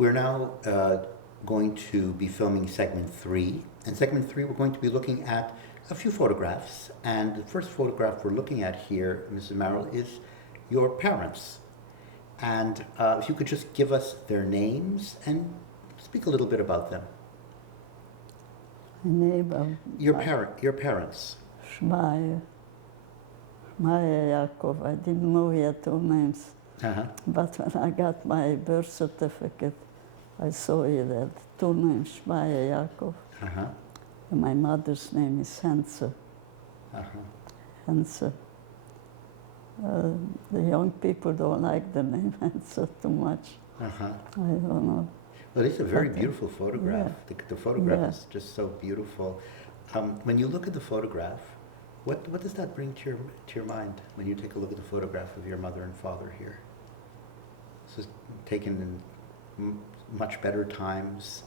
We're now going to be filming segment 3. In segment 3, we're going to be looking at a few photographs. And the first photograph we're looking at here, Mrs. Maryl, is your parents. And if you could just give us their names and speak a little bit about them. Your parents. Shmaya Yaakov. I didn't know he had 2 names. Uh-huh. But when I got my birth certificate, I saw he had 2 names, Shmaya Yaakov. Uh-huh. And my mother's name is Hense. Uh-huh. Hense. The young people don't like the name Hense too much. Uh-huh. I don't know. Well, it's a very beautiful photograph. Yeah. The photograph is just so beautiful. When you look at the photograph, what does that bring to your mind when you take a look at the photograph of your mother and father here? This is taken in much better times.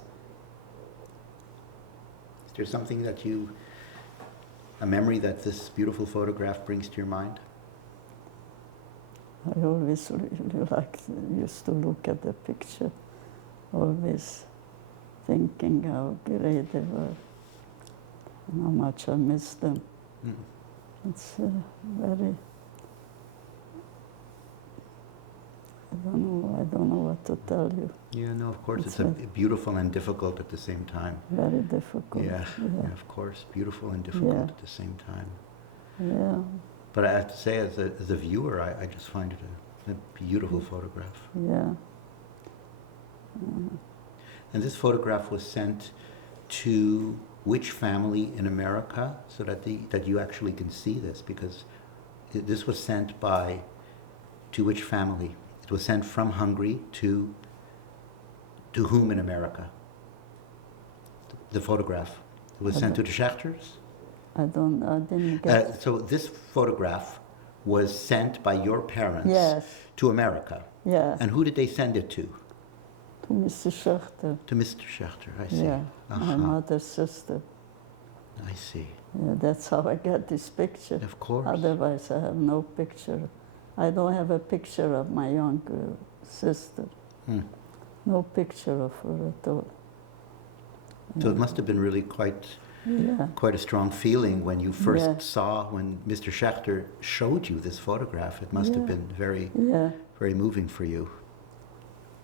Is there something that a memory that this beautiful photograph brings to your mind? I always really used to look at the picture, always thinking how great they were and how much I miss them. Mm. It's very, I don't know what to tell you. Yeah, no, of course, it's beautiful and difficult at the same time. Very difficult. Yeah, of course, beautiful and difficult at the same time. Yeah. But I have to say, as a viewer, I just find it a beautiful photograph. Yeah. And this photograph was sent to which family in America, so that you actually can see this, because this was sent to which family? It was sent from Hungary to whom in America? The photograph. It was sent to the Schachters? I didn't get... So this photograph was sent by your parents to America. Yeah. And who did they send it to? To Mr. Schachter. To Mr. Schachter, I see. Yeah, my mother's sister. I see. Yeah, that's how I got this picture. Of course. Otherwise, I have no picture. I don't have a picture of my younger sister. No picture of her at all. So it must have been really quite a strong feeling when you first saw, when Mr. Schachter showed you this photograph. It must have been very, very moving for you.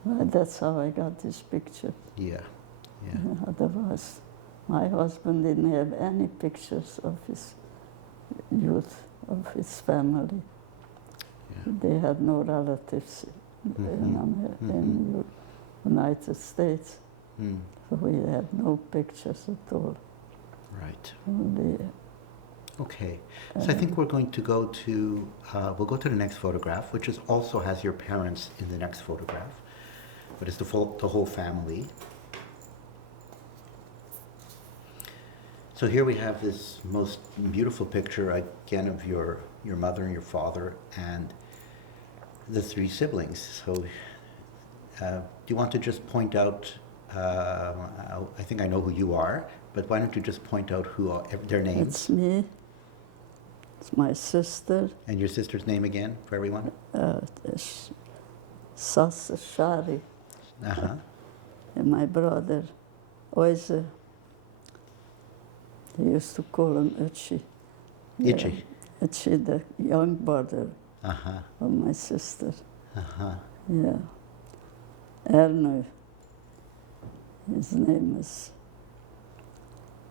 Well, that's how I got this picture. Yeah. Otherwise, my husband didn't have any pictures of his youth, of his family. Yeah. They had no relatives in the United States. So we had no pictures at all. Right. Only, okay. So I think we're going to go to, we'll go to the next photograph, which also has your parents in the next photograph, but it's the whole family. So here we have this most beautiful picture, again, of your mother and your father and the 3 siblings. So do you want to just point out, I think I know who you are, but why don't you just point out their names? It's me. It's my sister. And your sister's name again, for everyone? Sasa Shari. Uh-huh. And my brother, Oise. He used to call him Uchi. Itchy? Uchi, the young brother of my sister. Yeah. Erno. His name is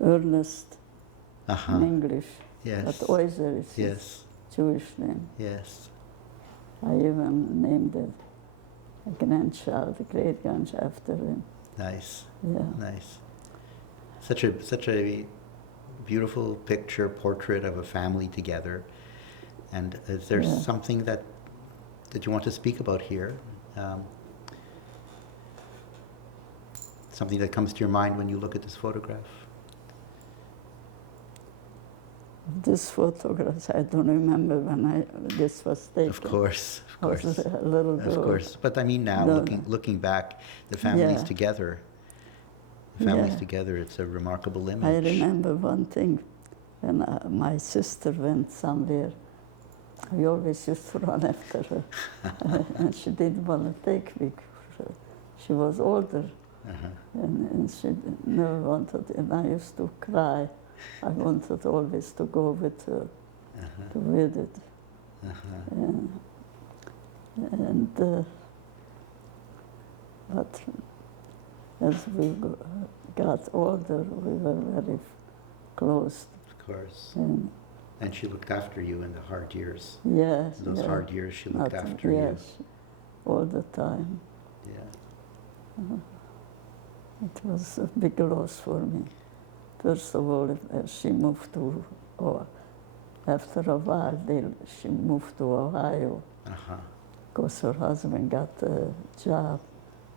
Ernest in English. Yes. But Oiser is his Jewish name. Yes. I even named a grandchild, a great-grandchild after him. Nice. Yeah. Nice. Such a beautiful portrait of a family together. And is there something that you want to speak about here? Something that comes to your mind when you look at this photograph? This photograph, I don't remember when this was taken. Of course. I was a little girl. Of course. But I mean now, looking back, the families together. Together, it's a remarkable image. I remember one thing, when my sister went somewhere, I always used to run after her, and she didn't want to take me She was older, Uh-huh. and she never wanted, and I used to cry. I wanted always to go with her Uh-huh. to visit. Uh-huh. And but as we got older, we were very close. Of course. And she looked after you in the hard years. yes, In those yeah, hard years, she looked not- after yes, all the time. you. Yeah. It was a big loss for me. First of all, she moved to, after a while, she moved to Ohio Uh-huh. because her husband got a job.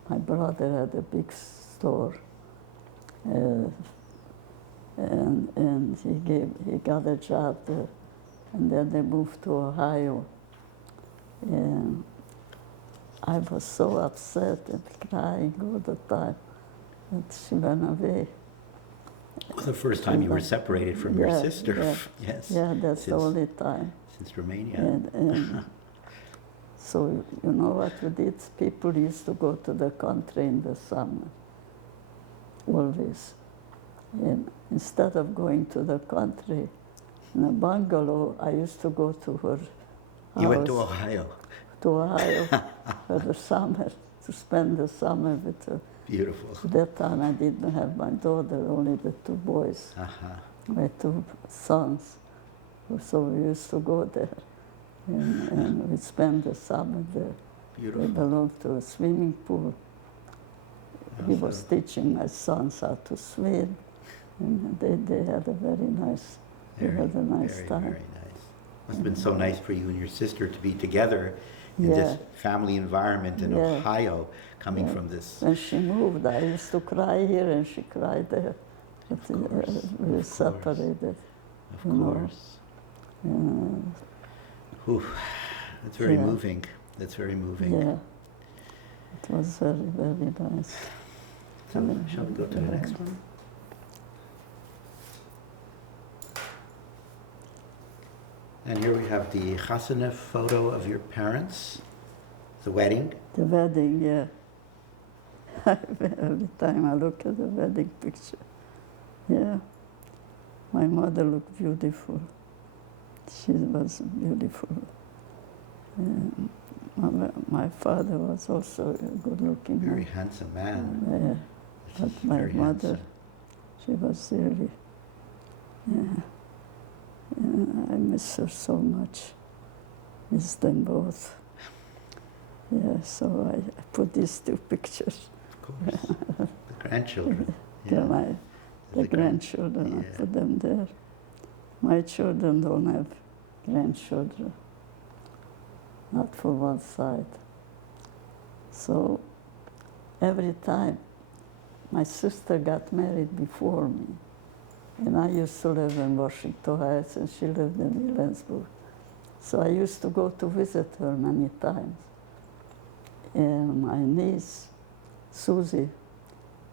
My brother had a big store, and he got a job there. And then they moved to Ohio. And I was so upset and crying all the time that she went away. Well, the first time you were separated from your Yeah, sister. yeah. Yes. Yeah, that's the Since- only time. Since Romania. And so, you know what we did? People used to go to the country in the summer, always. And instead of going to the country in a bungalow, I used to go to her house. You went to Ohio. To Ohio for the summer, to spend the summer with her. Beautiful. At that time I didn't have my daughter, only the two boys, Uh-huh. my two sons. So we used to go there and we'd spend the summer there. We Beautiful. belonged to a swimming pool. He was Also, teaching my sons how to swim, and they had a very nice, we had a nice very, time. very nice. Must have been so nice for you and your sister to be together in Yeah. this family environment in Yeah. Ohio, coming Yeah. from this. When she moved, I used to cry here and she cried there. But, course, we were of course. separated. Of you know. course. Uh, Whew. That's very Yeah. moving. That's very moving. yeah, it was very, very nice. So, shall we go to the next one? And here we have the chasana photo of your parents, the wedding. The wedding, yeah. Every time I look at the wedding picture, yeah. My mother looked beautiful. She was beautiful. And my father was also a good-looking Very man. handsome man. Yeah. But my Very mother, handsome. she was really, yeah. I miss her so much. Miss them both. Yeah, so I put these two pictures. Of course. The grandchildren. The The grandchildren, yeah. I put them there. My children don't have grandchildren, not for one side. So every time, my sister got married before me, and I used to live in Washington Heights, and she lived in Williamsburg. So I used to go to visit her many times. And my niece, Susie,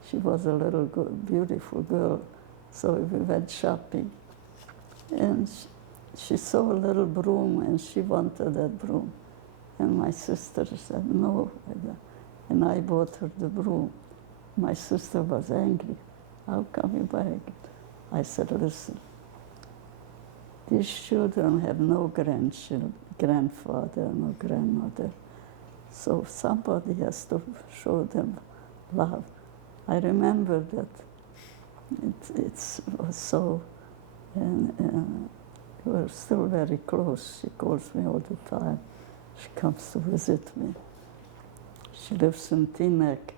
she was a little beautiful girl, so we went shopping. And she saw a little broom, and she wanted that broom. And my sister said no, and I bought her the broom. My sister was angry. How come you buy it? I said, listen, these children have no grandfather, no grandmother. So somebody has to show them love. I remember that it was so, and we were still very close. She calls me all the time. She comes to visit me. She lives in Teaneck.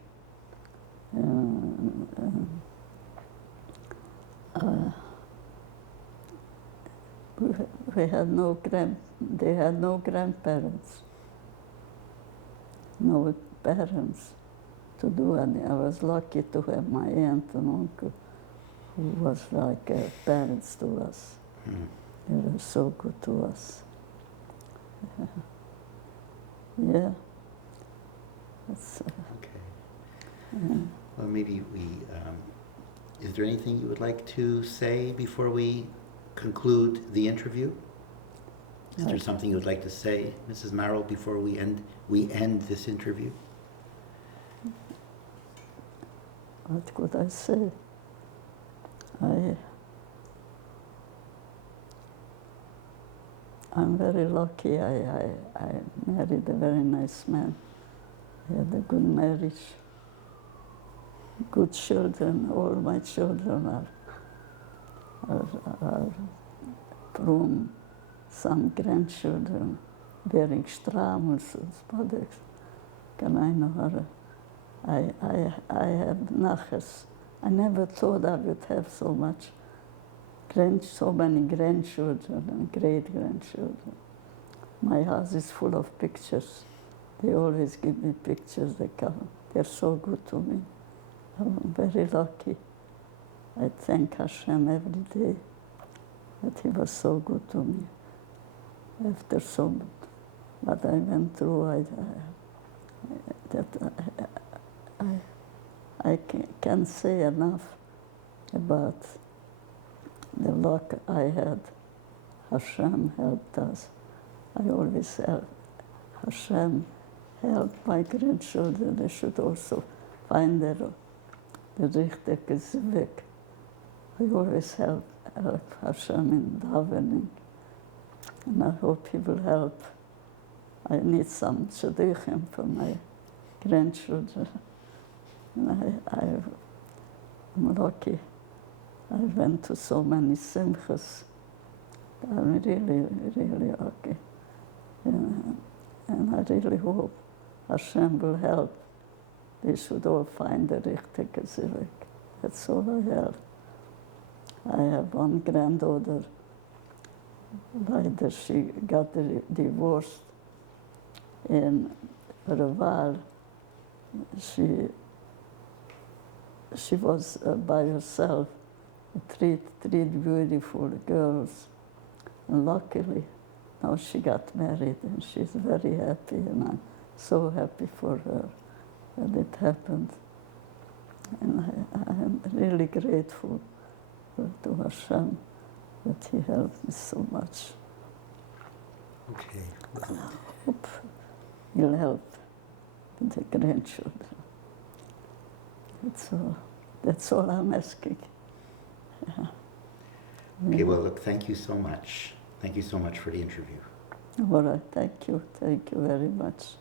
We had they had no grandparents, no parents to do any. I was lucky to have my aunt and uncle who was like parents to us. Mm. They were so good to us. Yeah. That's, Okay. yeah. Well, maybe we. Is there anything you would like to say before we conclude the interview? Is there something you would like to say, Mrs. Maryl, before we end this interview? what could I say? I'm very lucky. I married a very nice man. I had a good marriage, good children. All my children are from some grandchildren bearing Stramels und Spadeks. I have nachas. I never thought I would have so many grandchildren and great-grandchildren. My house is full of pictures. They always give me pictures. They're so good to me. I'm very lucky. I thank Hashem every day that He was so good to me. After what I went through, I can't say enough about the luck I had. Hashem helped us. I always help. Hashem helped my grandchildren. They should also find the richtige Weg. I always help Hashem in davening. And I hope He will help. I need some shidduchim for my grandchildren. And I'm lucky. I went to so many simchas. I'm really, really lucky. And I really hope Hashem will help. They should all find the richtige Weg. That's all I have. I have one granddaughter. Later she got divorced. And for a while, she was by herself, three beautiful girls. And luckily, now she got married and she's very happy, and I'm so happy for her that it happened. And I am really grateful to Hashem that He helped me so much. Okay. And I hope He'll help the grandchildren. That's all I'm asking. Yeah. Okay, well, look, thank you so much. Thank you so much for the interview. All right, thank you very much.